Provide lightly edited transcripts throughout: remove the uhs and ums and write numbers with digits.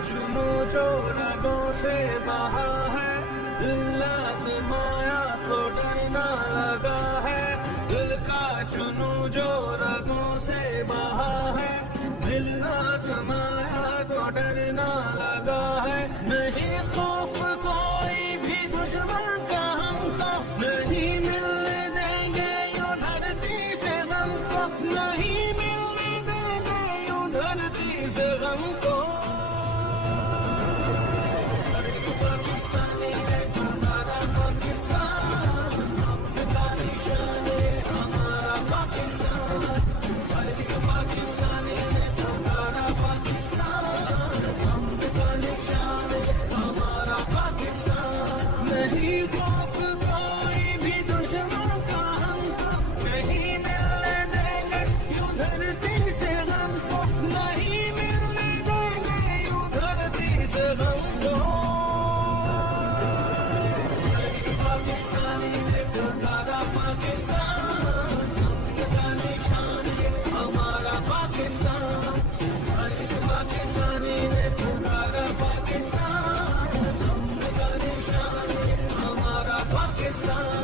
चुनू जो रगों से बहा है, दिल आजमाया तो डरना लगा है। दिल का चुनू जो रगों से बहा है, दिल आजमाया तो डरना लगा है। नहीं खौफ कोई भी दुश्मन का हमको, नहीं मिलने देंगे यूं धरती से हमको, नहीं मिलने देंगे यूं धरती से हमको। पाकिस्तानी है हमारा पाकिस्तान, अपना निशान है हमारा पाकिस्तान। पाकिस्तानी है हमारा पाकिस्तान, अपना निशान है हमारा पाकिस्तान। नहीं खौफ कोई भी दुश्मन का हमको, नहीं मिलने देंगे यूं धरती से हमको, नहीं मिलने देंगे यूं धरती से हमको। पाकिस्तानी है हमारा पाकिस्तान, अपना निशान है हमारा पाकिस्तान। पाकिस्तानी है हमारा पाकिस्तान, अपना निशान है हमारा पाकिस्तान।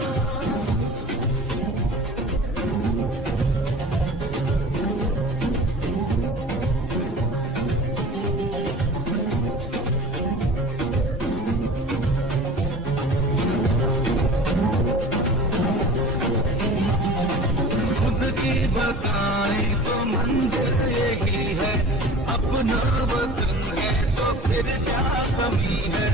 खुद की बताएं तो मंजिल यही है, अपना वतन है तो फिर क्या कमी है।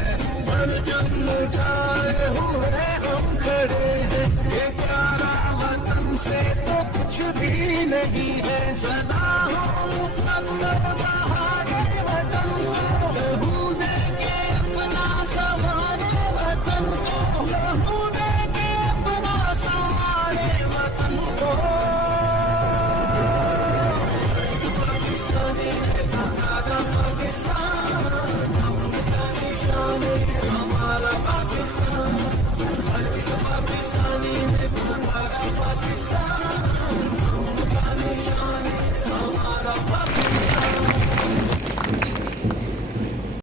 पर जब लुटाए हुए हम खड़े हैं, ये प्यारा वतन से तो कुछ भी नहीं है। सदा